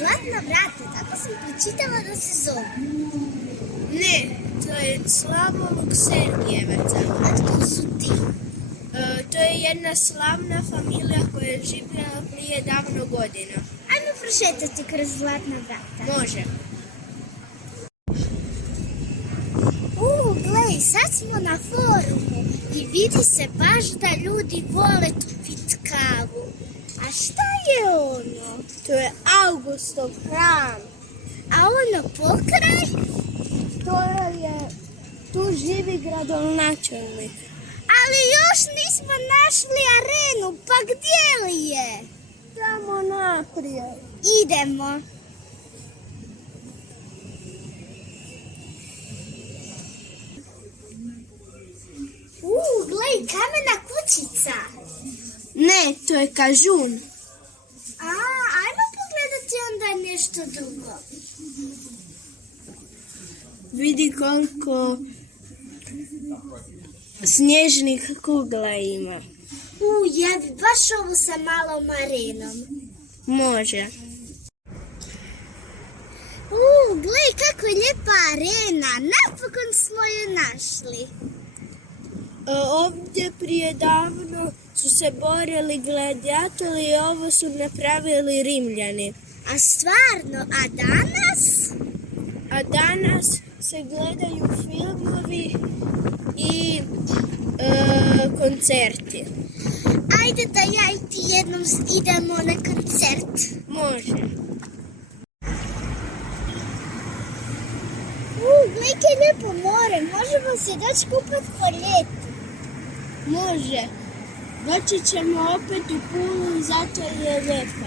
Zlatna vrata, tako sam pročitala da se zove. Ne, to je Slavo Luksembijevaca. A tko su ti? To je jedna slavna familija koja je živjela prije davno godina. Ajmo prošetati kroz Zlatna vrata. Može. Glej, sad smo na forumu i vidi se baš da ljudi vole tu pit kavu. A šta je ono? To je Augustov hram. A ono pokraj? Tu živi gradonačelnik. Ali još nismo našli arenu, pa gdje li je? Tamo naprijed. Idemo. Glej, kamena kućica. Ne, to je kažun. Ajmo pogledati onda nešto drugo. Vidi koliko snježnih kugla ima. Ja bi baš ovo sa malom arenom. Može. Glej kako je lijepa arena. Napokon smo je našli. Ovdje prije davno su se borili gladijatori i ovo su napravili Rimljani. A stvarno, a danas? A danas se gledaju filmovi i koncerti. Ajde da ja i ti jednom idemo na koncert. Može. Glej kaj lijepo more, možemo se doći kupat po ljeti. Može. Doći ćemo opet u Pulu zato je lijepo.